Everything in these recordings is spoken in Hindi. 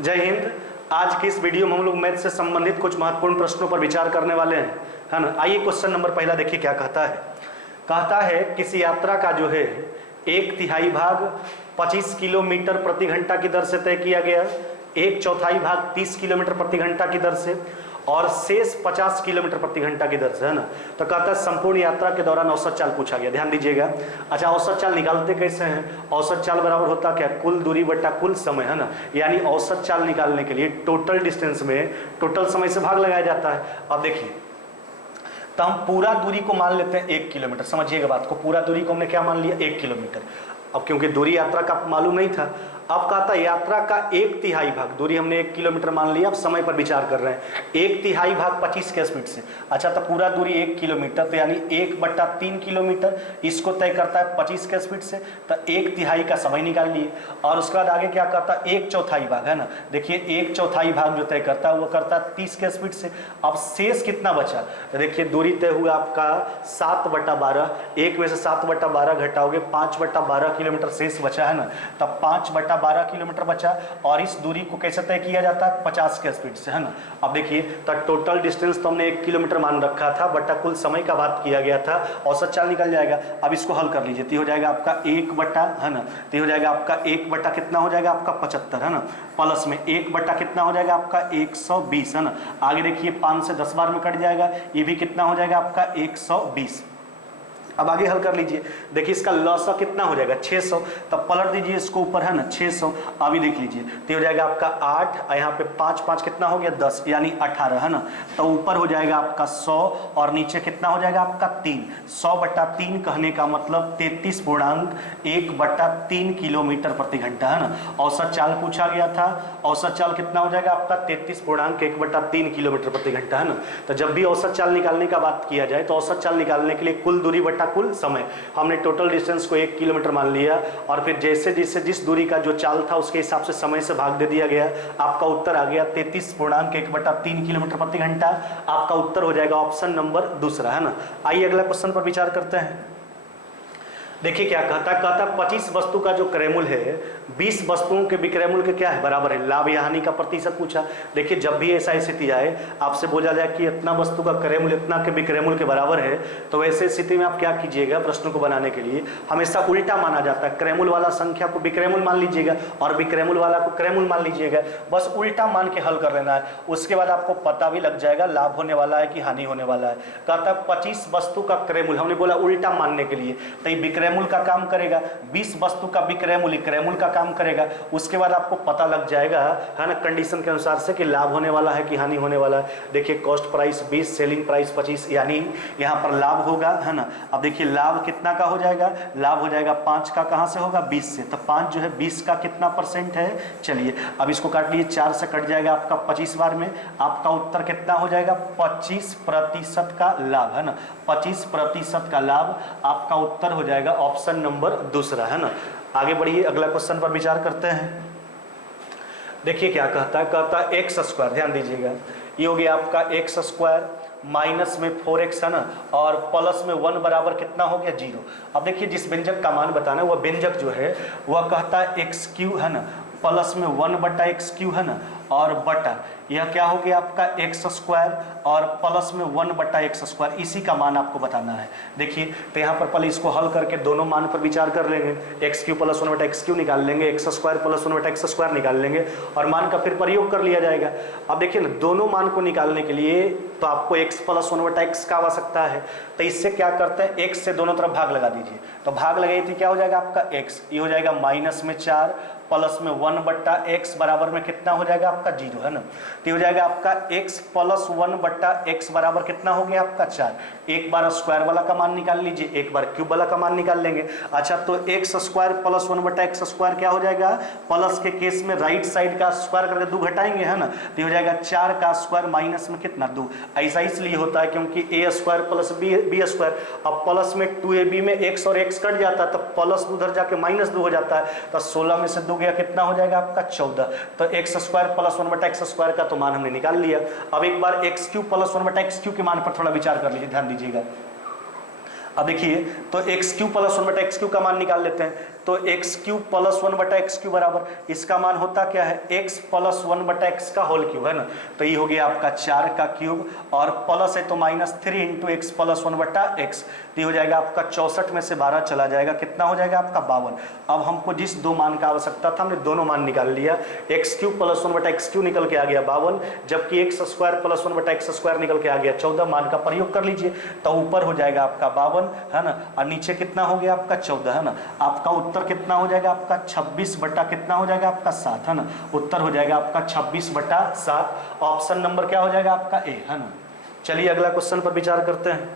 जय हिंद। आज की इस वीडियो में हम लोग मैथ से संबंधित कुछ महत्वपूर्ण प्रश्नों पर विचार करने वाले हैं, है ना। आइए क्वेश्चन नंबर पहला देखिए क्या कहता है। कहता है किसी यात्रा का जो है 1/3 भाग 25 किलोमीटर प्रति घंटा की दर से तय किया गया, 1/4 भाग 30 किलोमीटर प्रति घंटा की दर से और शेष 50 किलोमीटर प्रति घंटा की दर से, है ना। तो कहता है संपूर्ण यात्रा के दौरान औसत चाल पूछा गया। ध्यान दीजिएगा। अच्छा, औसत चाल निकालते कैसे हैं? औसत चाल बराबर होता क्या? कुल दूरी बटा कुल समय, है ना। यानी औसत चाल निकालने के लिए टोटल डिस्टेंस में टोटल समय से भाग लगाया जाता है। अब देखिए, तो हम पूरा दूरी को मान लेते हैं 1 किलोमीटर। समझिएगा बात को, पूरा दूरी को हमने क्या मान लिया? 1 किलोमीटर। अब क्योंकि दूरी यात्रा का मालूम नहीं था, अब कहता है यात्रा का 1/3 भाग, दूरी हमने 1 किलोमीटर मान लिया, अब समय पर विचार कर रहे हैं। 1/3 भाग 25 के स्पीड से। अच्छा, तो पूरा दूरी 1 किलोमीटर, तो यानी 1/3 किलोमीटर, इसको तय करता है 25 के स्पीड से, तो 1/3 का समय निकाल लिए। और उसके बाद आगे क्या करता है? 1/4 भाग, है ना। देखिए 1/4 भाग जो तय करता है वो करता है 30 के स्पीड से। अब शेष कितना बचा? देखिए दूरी तय हुआ आपका 7/12, 1 में से 7/12 घटाओगे 5/12 किलोमीटर शेष बचा, है ना। तब 5/12 किलोमीटर बचा। और इस दूरी को कैसे तय किया जाता है? 50 के स्पीड से, है ना। अब देखिए, तो टोटल डिस्टेंस तो हमने 1 किलोमीटर मान रखा था, बटा कुल समय का बात किया गया था, औसत चाल निकल जाएगा। अब इसको हल कर लीजिए, तो हो जाएगा आपका 1 बटा, है ना, तो हो जाएगा आपका 1 बटा कितना हो जाएगा आपका 75, है ना। प्लस में 1 बटा कितना हो जाएगा आपका 120, है ना। आगे देखिए 5 से 10 बार में कट जाएगा, ये भी कितना हो जाएगा आपका 120। अब आगे हल कर लीजिए। देखिए इसका लॉसा कितना हो जाएगा 600, तब पलट दीजिए इसको ऊपर, है ना, 600। अभी देख लीजिए, तो हो जाएगा आपका 8, यहाँ पे 5 5 कितना हो गया 10, यानी 18, है ना। तो ऊपर हो जाएगा आपका 100 और नीचे कितना हो जाएगा आपका 3। 100/3 कहने का मतलब 33.1/3 किलोमीटर प्रति घंटा, है ना। औसत चाल पूछा गया था, औसत चाल कितना हो जाएगा आपका 33.1/3 किलोमीटर प्रति घंटा, है ना। तो जब भी औसत चाल निकालने का बात किया जाए तो औसत चाल निकालने के लिए कुल दूरी बटा कुल समय, हमने टोटल डिस्टेंस को 1 किलोमीटर मान लिया और फिर जैसे जैसे जिस दूरी का जो चाल था उसके हिसाब से समय से भाग दे दिया गया। आपका उत्तर आ गया 33.1/3 किलोमीटर प्रति घंटा। आपका उत्तर हो जाएगा ऑप्शन नंबर दूसरा, है ना। आइए अगला क्वेश्चन पर विचार करते हैं। देखिए क्या कहता है। कहता है 25 वस्तु का जो क्रयमूल है 20 वस्तुओं के विक्रयमूल के क्या है? बराबर है। लाभ या हानि का प्रतिशत पूछा। देखिए जब भी ऐसा स्थिति आए, आपसे बोला जाए कि इतना वस्तु का क्रयमूल इतना के विक्रयमूल के बराबर है, तो वैसे स्थिति में आप क्या कीजिएगा? प्रश्नों को बनाने के लिए हमेशा उल्टा माना जाता है। क्रयमूल वाला संख्या को विक्रयमूल मान लीजिएगा और विक्रयमूल वाला को क्रयमूल मान लीजिएगा। बस उल्टा मान के हल कर लेना है, उसके बाद आपको पता भी लग जाएगा लाभ होने वाला है कि हानि होने वाला है। कहता है 25 वस्तु का क्रयमूल, हमने बोला उल्टा मानने के लिए, तो विक्रयमूल का काम करेगा, 20 वस्तु का विक्रयमूल क्रयमूल का काम करेगा। उसके बाद आपको पता लग जाएगा, है ना, कंडीशन के अनुसार से कि लाभ होने वाला है कि हानि होने वाला है। देखिए कॉस्ट प्राइस 20, सेलिंग प्राइस 25, यानी यहाँ पर लाभ होगा, है ना। अब देखिए लाभ कितना का हो जाएगा? लाभ हो जाएगा 5 का, कहाँ से होगा? 20 से। तो 5 जो है 20 का कितना % है? चलिए अब इसको काट लीजिए, 4 से कट जाएगा आपका 25 बार में। आपका उत्तर कितना हो जाएगा? 25% का लाभ, है ना। 25% का लाभ आपका उत्तर हो जाएगा ऑप्शन नंबर दूसरा, है ना। आगे बढ़िए, अगला क्वेश्चन पर विचार करते हैं। देखिए क्या कहता है। कहता है x², ध्यान दीजिएगा, ये हो गया आपका x² माइनस में 4x, है ना, और प्लस में 1 बराबर कितना हो गया 0। अब देखिए जिस व्यंजक का मान बताना है वह व्यंजक जो है वह कहता है x3, है ना, प्लस में 1/x3, है ना, और बटा यह क्या हो गया आपका x² और प्लस में 1/x², इसी का मान आपको बताना है। देखिए तो यहाँ पर पहले इसको हल करके दोनों मान पर विचार कर लेंगे। x³ + 1/x³ निकाल लेंगे, x² + 1/x² निकाल लेंगे और मान का फिर प्रयोग कर लिया जाएगा। अब देखिए ना, दोनों मान को निकालने के लिए तो आपको x + 1/x का आवश्यकता है। तो इससे क्या करते हैं, x से दोनों तरफ भाग लगा दीजिए। तो भाग लगाइए तो क्या हो जाएगा आपका x, ये हो जाएगा माइनस में 4 प्लस में 1/x बराबर में कितना हो जाएगा आपका 0, है ना। तो हो जाएगा आपका x + 1/x बराबर कितना हो गया आपका 4। एक बार स्क्वायर वाला का मान निकाल लीजिए, एक बार क्यूब वाला का मान निकाल लेंगे। अच्छा, तो x² + 1/x² क्या हो जाएगा? प्लस के केस में राइट साइड का स्क्वायर करके 2 घटाएंगे, है ना। तो हो जाएगा 4 का स्क्वायर माइनस में कितना 2। ऐसा इसलिए होता है क्योंकि a² + b²। अब प्लस में 2ab में x और x कट जाता है, तो प्लस उधर जाके -2 हो जाता है। तो 16 में से 2 गया कितना हो जाएगा आपका 14। तो x² + 1/x² का तो मान हमने निकाल लिया। अब एक बार x³ + 1/x³ के मान पर थोड़ा विचार कर लीजिए, ध्यान दीजिएगा। अब देखिए तो x³ + 1/x³ का मान निकाल लेते हैं। तो एक्स क्यूब प्लस 1/x³ बराबर, इसका मान होता क्या है, x प्लस 1/x का होल क्यूब है ना, तो ये हो गया आपका 4 का क्यूब और प्लस है तो -3 इंटू एक्स प्लस 1/x, तो हो जाएगा आपका 64 में से 12 चला जाएगा, कितना हो जाएगा आपका 52। अब हमको जिस दो मान का आवश्यकता था हमने दोनों मान निकाल लिया, x³ प्लस 1/x³ निकल के आ गया 52, जबकि x² प्लस 1/x² निकल के आ गया 14। मान का प्रयोग कर लीजिए तो ऊपर हो जाएगा आपका 52 है ना, और नीचे कितना हो गया आपका 14 है ना। आपका उत्तर कितना हो जाएगा आपका 26 बटा कितना हो जाएगा आपका 7 है ना, उत्तर हो जाएगा आपका 26/7। ऑप्शन नंबर क्या हो जाएगा आपका ए है ना। चलिए अगला क्वेश्चन पर विचार करते हैं।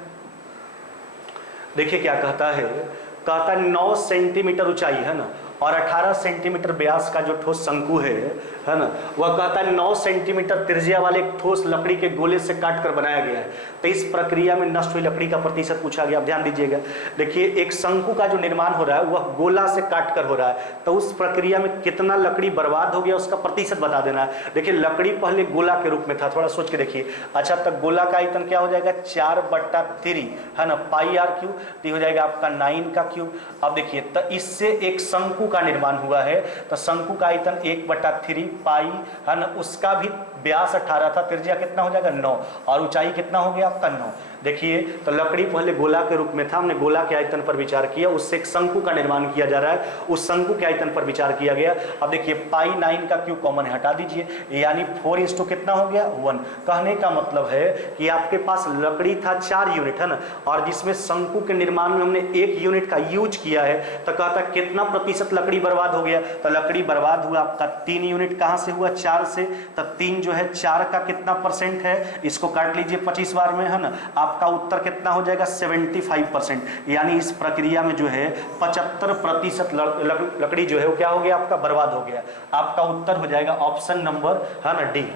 देखिए क्या कहता है 9 सेंटीमीटर ऊंचाई है ना और 18 सेंटीमीटर व्यास का जो ठोस शंकु है ना, वह कहता है 9 सेंटीमीटर त्रिज्या वाले एक ठोस लकड़ी के गोले से काट कर बनाया गया है। तो इस प्रक्रिया में नष्ट हुई लकड़ी का प्रतिशत पूछा गया। अब ध्यान दीजिएगा, देखिए एक शंकु का जो निर्माण हो रहा है वह गोला से काट कर हो रहा है, तो उस प्रक्रिया में कितना लकड़ी बर्बाद हो गया उसका प्रतिशत बता देना है। देखिए लकड़ी पहले गोला के रूप में था, थोड़ा सोच के देखिए। अच्छा, तक गोला का आयतन क्या हो जाएगा 4/3 है ना, πr³ तो हो जाएगा आपका 9 का क्यूब। अब देखिए तो इससे एक शंकु का निर्माण हुआ है, तो शंकु का आयतन 1/3 पाई है ना, उसका भी व्यास 18 था, त्रिज्या कितना हो जाएगा 9 और ऊंचाई कितना हो गया आपका 9। देखिए तो लकड़ी पहले गोला के रूप में था, हमने गोला के आयतन पर विचार किया, उससे एक शंकु का निर्माण किया जा रहा है, उस शंकु के आयतन पर विचार किया गया। अब देखिए पाई 9 का क्यूब कॉमन है, हटा दीजिए, यानी 4 कितना हो गया 1। कहने का मतलब है कि आपके पास लकड़ी था 4 यूनिट है ना, और जिसमें शंकु के निर्माण में हमने 1 यूनिट का यूज किया है, तो कहता कितना प्रतिशत लकड़ी बर्बाद हो गया, तो लकड़ी बर्बाद हुआ आपका 3 यूनिट। कहां से हुआ 4 से, तब 3 जो है 4 का कितना परसेंट है, इसको काट लीजिए 25 बार में है ना, आपका उत्तर कितना हो जाएगा 75%। यानी इस प्रक्रिया में जो है 75% लकड़ी जो है वो क्या हो गया आपका बर्बाद हो गया। आपका उत्तर हो जाएगा ऑप्शन नंबर है ना डी।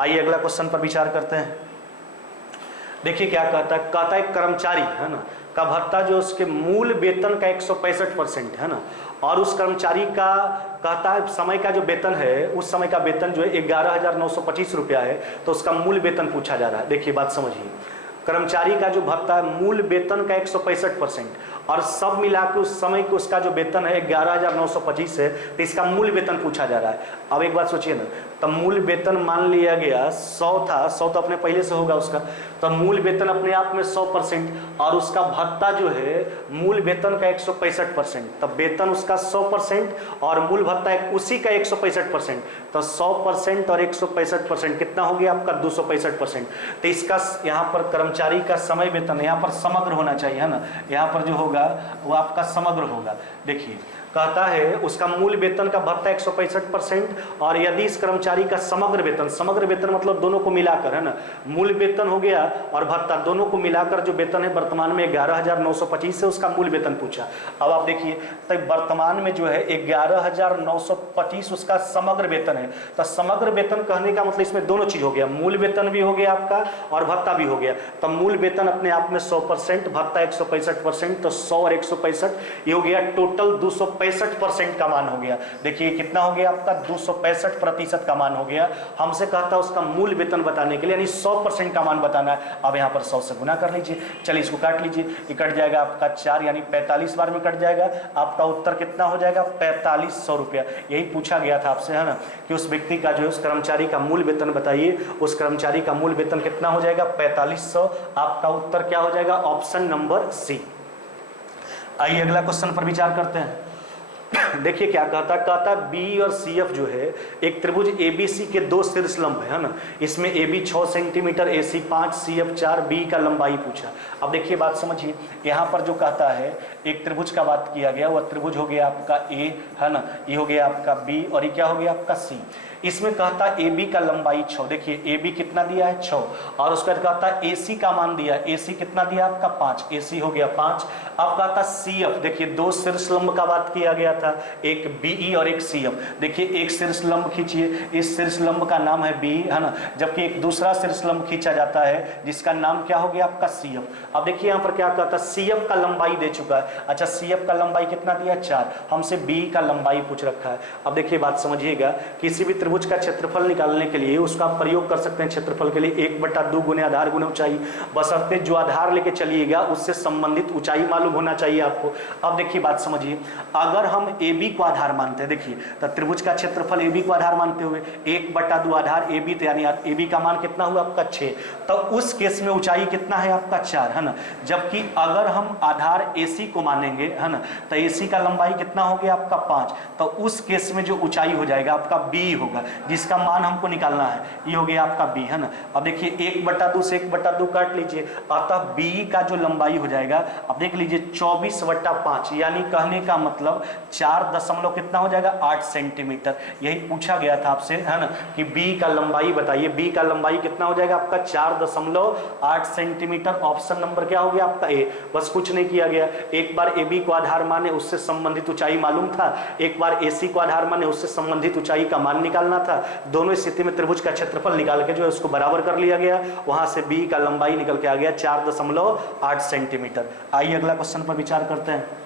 आइए अगला क्वेश्चन पर विचार करते हैं। देखिए क्या कहता है कर्मचारी है ना का भत्ता जो उसके मूल वेतन का 165% है ना, और उस कर्मचारी का कहता है समय का जो वेतन है उस समय का वेतन जो है 11,925 रुपया है, तो उसका मूल वेतन पूछा जा रहा है। देखिए बात समझिए, कर्मचारी का जो भत्ता है मूल वेतन का 165% और सब मिला के उस समय के उसका जो वेतन है 11,925 है, तो इसका मूल वेतन पूछा जा रहा है। अब एक बात सोचिए ना, तो मूल वेतन मान लिया गया 100 था, 100 तो अपने पहले से होगा उसका, तो मूल वेतन अपने आप में 100% और उसका भत्ता जो है मूल वेतन का 165%, तब वेतन उसका 100% और मूल भत्ता उसी का 165%, तो 100% और 165% कितना हो गया आपका 265%। तो इसका यहाँ पर कर्मचारी का समय वेतन यहाँ पर समग्र होना चाहिए है ना, यहाँ पर जो होगा वो आपका समग्र होगा। देखिए कहता है उसका मूल वेतन का भत्ता 165% और यदि इस कर्मचारी का समग्र वेतन मतलब दोनों को मिलाकर है ना, मूल वेतन हो गया और भत्ता दोनों को मिलाकर जो वेतन है वर्तमान में 11,925 से उसका मूल वेतन पूछा। अब आप देखिए तो वर्तमान में जो है 11,925 उसका समग्र वेतन है, तो समग्र वेतन कहने का मतलब इसमें दोनों चीज हो गया, मूल वेतन भी हो गया आपका और भत्ता भी हो गया। तो मूल वेतन अपने आप में 100%, भत्ता 165%, तो 100 और 165 ये हो गया टोटल 265% का मान हो गया। देखिए कितना हो गया आपका 265% का मान हो गया। हमसे कहता है उसका मूल वेतन बताने के लिए, यानी 100% का मान बताना है। अब यहाँ पर 100 से गुना कर लीजिए, चलिए इसको काट लीजिए, ये कट जाएगा आपका 4 यानी 45 बार में कट जाएगा। आपका उत्तर कितना हो जाएगा 4500 रुपया। यही पूछा गया था आपसे है ना कि उस व्यक्ति का जो है उस कर्मचारी का मूल वेतन बताइए, उस कर्मचारी का मूल वेतन कितना हो जाएगा 4500। आपका उत्तर क्या हो जाएगा ऑप्शन नंबर सी। आइए अगला क्वेश्चन पर विचार करते हैं। देखिए क्या कहता बी और सी एफ जो है एक त्रिभुज एबीसी के 2 शीर्षलंब है ना, इसमें A B 6 centimetre, A C 5, C F 4, B का लंबाई पूछा। अब देखिए बात समझिए, यहाँ पर जो कहता है एक त्रिभुज का बात किया गया, वह त्रिभुज हो गया आपका ए है ना, ये हो गया आपका बी और ये क्या हो गया आपका सी। इसमें कहता है ए बी का लंबाई 6, देखिए ए बी कितना दिया है 6 और उसका कहता है ए सी का मान दिया, ए सी कितना दिया आपका 5, ए सी हो गया 5। अब कहता सी एफ, देखिए 2 शीर्षलंब का बात किया गया था, एक बीई और एक सीएफ। देखिए एक शीर्ष लंब खींचिए, इस शीर्ष लंब का नाम है बीई, है ना, जबकि एक दूसरा शीर्ष लंब खींचा जाता है जिसका नाम क्या हो गया आपका सीएफ। अब देखिए यहाँ पर क्या कहता है, सीएफ का लंबाई दे चुका है। अच्छा सीएफ का लंबाई कितना दिया 4, हमसे बीई का लंबाई पूछ रखा है। अब देखिए बात समझिएगा, किसी भी त्रिभुज का क्षेत्रफल निकालने के लिए उसका प्रयोग कर सकते हैं क्षेत्रफल के लिए 1/2 गुने आधार गुने ऊंचाई, बशर्ते जो आधार लेके चलिएगा उससे संबंधित ऊंचाई मालूम होना चाहिए आपको। अब देखिए बात समझिए, अगर हम ए बी को आधार मानते हैं, देखिए तो त्रिभुज का क्षेत्रफल ए बी को आधार मानते हुए 1/2 आधार ए बी, तो यानी ए बी का मान कितना हुआ आपका 6, तो उस केस में ऊंचाई कितना है आपका 4, है ना। जबकि अगर हम आधार ए सी को मानेंगे, है ना, तो ए सी का लंबाई कितना हो गया आपका 5, तो उस केस में जो ऊंचाई हो जाएगा आपका बी होगा, जिसका मान हमको निकालना है, ये हो गया आपका बी, है ना। अब देखिए 1/2 से 1/2 काट लीजिए, अतः बी का जो लंबाई हो जाएगा, अब देख लीजिए 24/5, यानी कहने का मतलब 4 दशमलव कितना हो जाएगा 8 सेंटीमीटर। यही पूछा गया था आपसे, है ना, कि बी का लंबाई बताइए, बी का लंबाई कितना हो जाएगा आपका 4.8 सेंटीमीटर। ऑप्शन नंबर क्या हो गया आपका ए। बस कुछ नहीं किया गया, एक बार ए बी को आधार माने उससे संबंधित ऊंचाई मालूम था, एक बार ए सी को आधार माने उससे संबंधित ऊंचाई का मान निकालना था। दोनों स्थिति में त्रिभुज का क्षेत्रफल निकाल के जो है उसको बराबर कर लिया गया, वहां से बी का लंबाई निकल के आ गया 4.8 सेंटीमीटर। आइए अगला क्वेश्चन पर विचार करते हैं।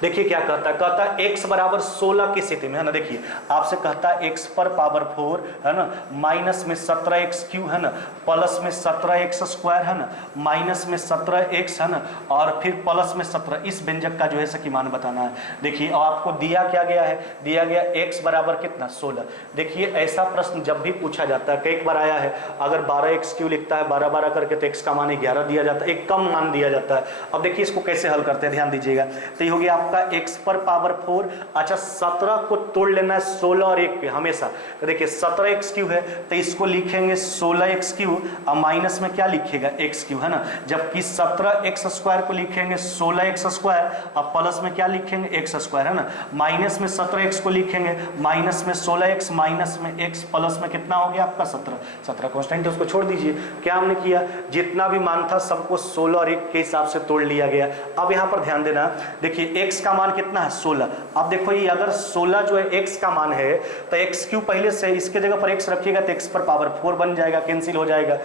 देखिए क्या कहता है, कहता है x बराबर 16 की स्थिति में, है ना, देखिए आपसे कहता है x पर पावर 4, है ना, माइनस में 17x क्यू, है ना, प्लस में 17x स्क्वायर, है ना, माइनस में 17x, है ना, और फिर प्लस में 17, इस व्यंजक का जो है सही मान बताना है। देखिए और आपको दिया क्या गया है, दिया गया x बराबर कितना 16। देखिए ऐसा प्रश्न जब भी पूछा जाता है, कई बार आया है, अगर 12x क्यू लिखता है 12 करके तो x का मान 11 दिया जाता है, एक कम मान दिया जाता है। अब देखिए इसको कैसे हल करते हैं, ध्यान दीजिएगा। तो ये हो गया का x पर पावर 4, अच्छा 17 को तोड़ लेना है 16 और 1 पे हमेशा। तो देखिए 17x क्यू है तो इसको लिखेंगे 16x क्यू, और माइनस में क्या लिखेगा x क्यू, है ना, जबकि 17x स्क्वायर को लिखेंगे 16x स्क्वायर, और प्लस में क्या लिखेंगे x स्क्वायर, है ना, माइनस में 17x को लिखेंगे माइनस में 16x, माइनस में x, प्लस में कितना हो गया आपका 17 कांस्टेंट है उसको छोड़ दीजिए। क्या हमने किया, जितना भी मान था सबको 16 और 1 के हिसाब से तोड़ लिया गया। अब यहाँ पर ध्यान देना, देखिए x का मान कितना है 16। अब देखो ये अगर 16 जो है x का मान है तो x क्यू पहले से इसके जगह पर x रखिएगा तो x पर पावर 4 बन जाएगा, कैंसिल हो जाएगा।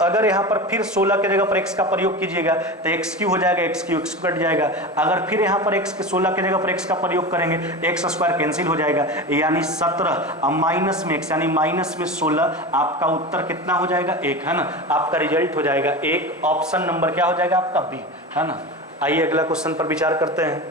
अगर यहाँ पर फिर 16 के जगह पर x का प्रयोग कीजिएगा तो x क्यू हो जाएगा, x क्यू x कट जाएगा। अगर फिर यहाँ पर x के 16 के जगह पर x का प्रयोग करेंगे x स्क्वायर कैंसिल हो जाएगा, यानी 17 माइनस में x यानी माइनस में 16, आपका उत्तर कितना हो जाएगा 1, है ना, आपका रिजल्ट हो जाएगा 1। ऑप्शन नंबर क्या हो जाएगा आपका बी, है ना। आइए अगला क्वेश्चन पर विचार करते हैं।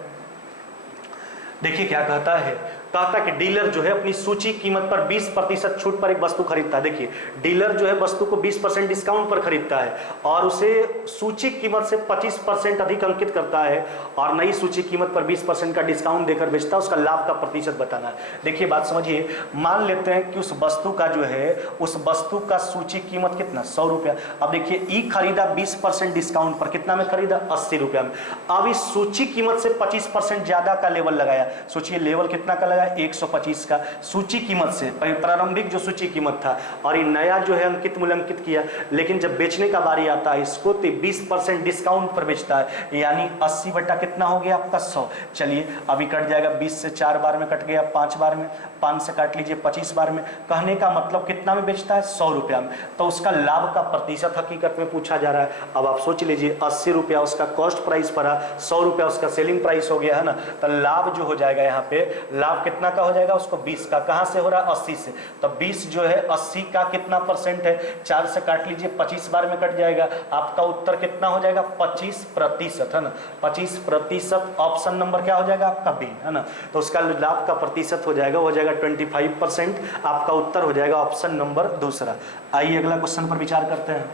देखिए क्या कहता है, कहता है कि डीलर जो है अपनी सूची कीमत पर 20% छूट पर एक वस्तु खरीदता है। देखिए डीलर जो है वस्तु को 20% डिस्काउंट पर खरीदता है और उसे सूची कीमत से 25% अधिक अंकित करता है और नई सूची कीमत पर 20% का डिस्काउंट देकर बेचता है। उसका लाभ का प्रतिशत बताना है। देखिए बात समझिए, मान लेते हैं कि उस वस्तु का जो है उस वस्तु का सूची कीमत कितना 100 रुपया। अब देखिए ई खरीदा 20% डिस्काउंट पर, कितना में खरीदा 80 रुपया में। अब इस सूची कीमत से 25% ज्यादा का लेवल लगाया, सोचिए लेवल कितना का 125 का सूची कीमत से, प्रारंभिक जो सूची कीमत था, और ये नया जो है अंकित मूल्य अंकित किया। लेकिन जब बेचने का बारी आता है इसको तो 20% डिस्काउंट पर बेचता है, यानी 80 बटा कितना हो गया आपका 100। चलिए अभी कट जाएगा, 20 से 4 बार में कट गया, 5 बार में, 5 से काट लीजिए 25 बार में। कहने का मतलब कितना में बेचता है 100 रुपया में, तो उसका लाभ का प्रतिशत हकीकत में पूछा जा रहा है। अब आप सोच लीजिए 80 रुपया उसका कॉस्ट प्राइस पड़ा, 100 रुपया उसका सेलिंग प्राइस हो गया, है ना, तो लाभ जो हो जाएगा यहाँ पे, लाभ कितना का हो जाएगा उसको 20 का, कहां से हो रहा है 80 से, तो 20 जो है 80 का कितना परसेंट है, 4 से काट लीजिए 25 बार में कट जाएगा, आपका उत्तर कितना हो जाएगा 25%, है ना, 25%। ऑप्शन नंबर क्या हो जाएगा आपका बी, है ना, तो उसका लाभ का प्रतिशत हो जाएगा 25%। आपका उत्तर हो जाएगा ऑप्शन नंबर दूसरा। आइए अगला क्वेश्चन पर विचार करते हैं।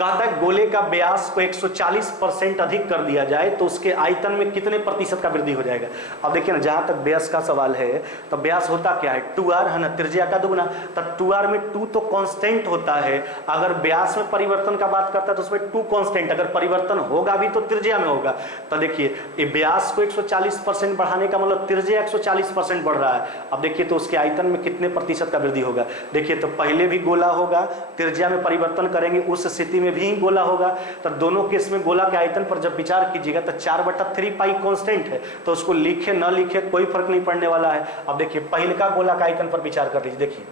कहता है गोले का व्यास को 140% अधिक कर दिया जाए तो उसके आयतन में कितने प्रतिशत का वृद्धि हो जाएगा। अब देखिए ना, जहां तक व्यास का सवाल है तो व्यास होता क्या है 2r, है ना, त्रिज्या का दुगना। तो 2r में 2 तो कांस्टेंट होता है, अगर व्यास में परिवर्तन का बात करता है तो उसमें 2 कांस्टेंट, अगर परिवर्तन होगा भी तो त्रिज्या में होगा। तो देखिए व्यास को 140% बढ़ाने का मतलब त्रिज्या 140% बढ़ रहा है। अब देखिए तो उसके आयतन में कितने प्रतिशत का वृद्धि होगा। देखिए तो पहले भी गोला होगा, त्रिज्या में परिवर्तन करेंगे, उस स्थिति में भी गोला होगा। तो दोनों केस में गोला के आयतन पर जब विचार कीजिएगा तो 4/3 पाई कांस्टेंट है, तो उसको लिखे न लिखे कोई फर्क नहीं पड़ने वाला है। अब देखिए पहिलका गोला का आयतन पर विचार कर लीजिए। देखिए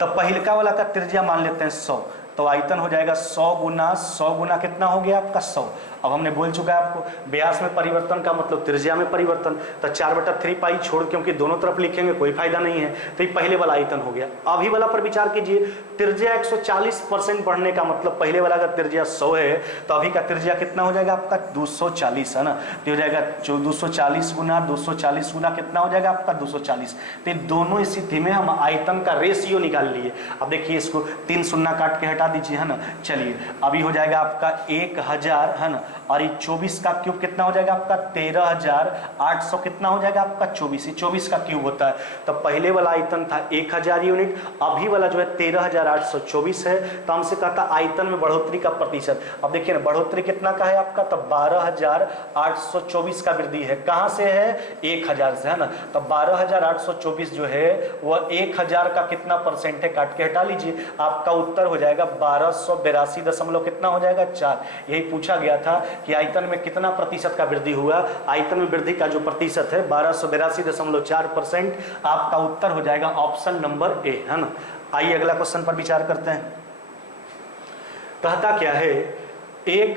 तो पहिलका वाला का त्रिज्या मान लेते हैं 100, तो आयतन हो जाएगा 100 गुना कितना हो गया आपका 100। अब हमने बोल चुका है आपको व्यास में परिवर्तन का मतलब त्रिज्या में परिवर्तन, तो 4/3 पाई छोड़ क्योंकि दोनों तरफ लिखेंगे कोई फायदा नहीं है, तो ये पहले वाला आयतन हो गया। अभी वाला पर विचार कीजिए, त्रिज्या 140% बढ़ने का मतलब पहले वाला अगर त्रिज्या 100 है तो अभी का त्रिज्या कितना हो जाएगा आपका 240 है ना, तो हो जाएगा 240 गुना कितना हो जाएगा आपका 240। तो दोनों स्थिति में हम आयतन का रेशियो निकाल लिए। अब देखिए इसको 3 शून्य काट के हटा दीजिए है ना। चलिए अभी हो जाएगा आपका 1000 है ना, और ये 24 का क्यूब कितना हो जाएगा आपका 13800 कितना हो जाएगा आपका 24 का क्यूब होता है। तो पहले वाला आयतन था 1000 यूनिट, अभी वाला जो है 13824 है। तो हमसे कहता आयतन में बढ़ोतरी का प्रतिशत। अब देखिए ना बढ़ोतरी कितना का है आपका, तो 12824 का वृद्धि है। कहाँ से है 1000 से है ना, तो 12824 जो है वह 1000 का कितना परसेंट है, काट के हटा लीजिए, आपका उत्तर हो जाएगा 1282 दशमलव कितना हो जाएगा 4। यही पूछा गया था कि आयतन में कितना प्रतिशत का वृद्धि हुआ। आयतन में वृद्धि का जो प्रतिशत है 1282.4%। आपका उत्तर हो जाएगा ऑप्शन नंबर ए है ना। आइए अगला क्वेश्चन पर विचार करते हैं। कहता क्या है, एक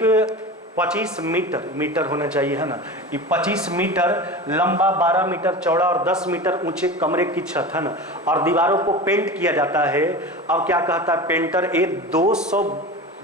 25 मीटर होना चाहिए है ना, ये 25 मीटर लंबा, 12 मीटर चौड़ा और 10 मीटर ऊंचे कमरे की छत है ना, और दीवारों को पेंट किया जाता है। अब क्या कहता है, पेंटर ए 200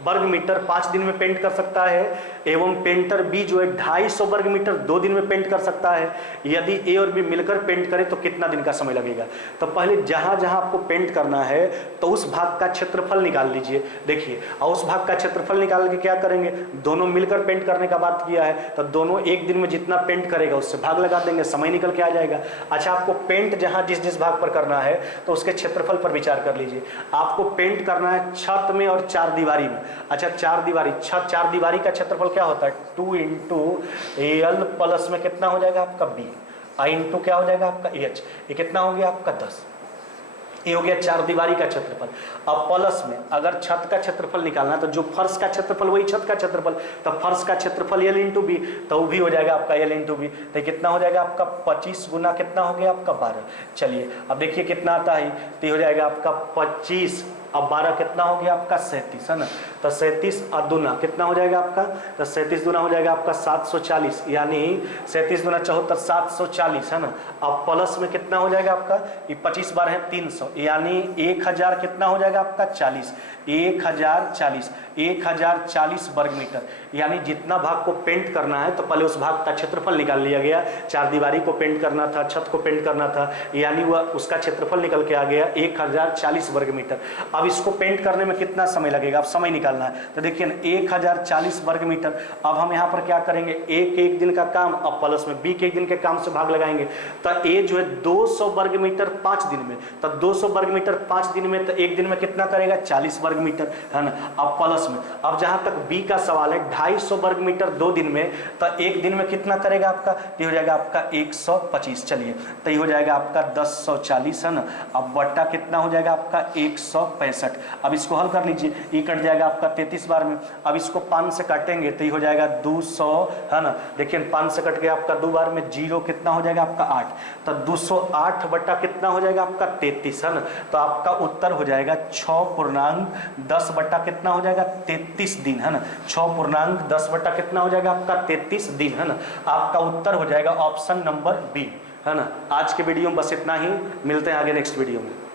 वर्ग मीटर 5 दिन में पेंट कर सकता है, एवं पेंटर बी जो है 250 वर्ग मीटर 2 दिन में पेंट कर सकता है। यदि ए और बी मिलकर पेंट करें तो कितना दिन का समय लगेगा। तो पहले जहां जहां आपको पेंट करना है तो उस भाग का क्षेत्रफल निकाल लीजिए। देखिए और उस भाग का क्षेत्रफल निकाल के क्या करेंगे, दोनों मिलकर पेंट करने का बात किया है तो दोनों एक दिन में जितना पेंट करेगा उससे भाग लगा देंगे, समय निकल के आ जाएगा। अच्छा आपको पेंट जहां जिस भाग पर करना है तो उसके क्षेत्रफल पर विचार कर लीजिए। आपको पेंट करना है छत में और 4 दीवारी में। अच्छा 4 दीवारी, छत 4 दीवारी का क्षेत्रफल क्या होता है 2 × एल प्लस में कितना हो जाएगा आपका बी, आई इंटू क्या हो जाएगा आपका एच, ये कितना हो गया आपका 10। ये हो गया 4 दीवारी का क्षेत्रफल। अब प्लस में अगर छत का क्षेत्रफल निकालना है तो जो फर्श का क्षेत्रफल वही छत का क्षेत्रफल, तो फर्श का क्षेत्रफल एल इंटू बी, तो वो भी हो जाएगा आपका एल इंटू बी। तो कितना हो जाएगा आपका 25 गुना कितना हो गया आपका 12। चलिए अब देखिए कितना आता है, तो हो जाएगा आपका 25, अब 12 कितना हो गया आपका 37 है ना, तो 37 और दूना कितना हो जाएगा आपका, तो 37 दूना हो जाएगा आपका 740, यानी 37 दूना 74 740 है ना। अब प्लस में कितना हो जाएगा आपका, ये 25 बार है 300, यानी 1000 कितना हो जाएगा आपका 40, 1040 वर्ग मीटर। यानी जितना भाग को पेंट करना है तो पहले उस भाग का क्षेत्रफल निकाल लिया गया। 4 दीवारी को पेंट करना था, छत को पेंट करना था, यानी वह उसका क्षेत्रफल निकल के आ गया 1040 वर्ग मीटर। अब इसको पेंट करने में कितना समय लगेगा, अब समय निकालना है तो देखिए ना 1040 वर्ग मीटर। अब हम यहाँ पर क्या करेंगे, एक दिन का काम, अब प्लस में बी के 1 दिन के काम से भाग लगाएंगे। तो ए जो है 200 वर्ग मीटर 5 दिन में, तो 200 वर्ग मीटर 5 दिन में, तो 1 दिन में कितना करेगा 40 वर्ग मीटर है ना। अब प्लस में अब जहाँ तक बी का सवाल है 250 वर्ग मीटर 2 दिन में, तो 1 दिन में कितना करेगा आपका, ये हो जाएगा आपका 125। चलिए तो ये हो जाएगा आपका 1040 है ना। अब बट्टा कितना हो जाएगा आपका 165। अब इसको हल कर लीजिए, ये कट जाएगा आपका 33 बार में। अब इसको 5 से काटेंगे तो ये हो जाएगा 200 है ना। देखिए 5 से कट गया आपका 2 बार में, 0 कितना हो जाएगा आपका 8, तो 208 बट्टा कितना हो जाएगा आपका 33 है ना। तो आपका उत्तर हो जाएगा 6.10 बट्टा कितना हो जाएगा 33 दिन है ना। 6.10 बट्टा कितना हो जाएगा आपका 33 दिन है ना। आपका उत्तर हो जाएगा ऑप्शन नंबर बी है ना। आज के वीडियो में बस इतना ही, मिलते हैं आगे नेक्स्ट वीडियो में।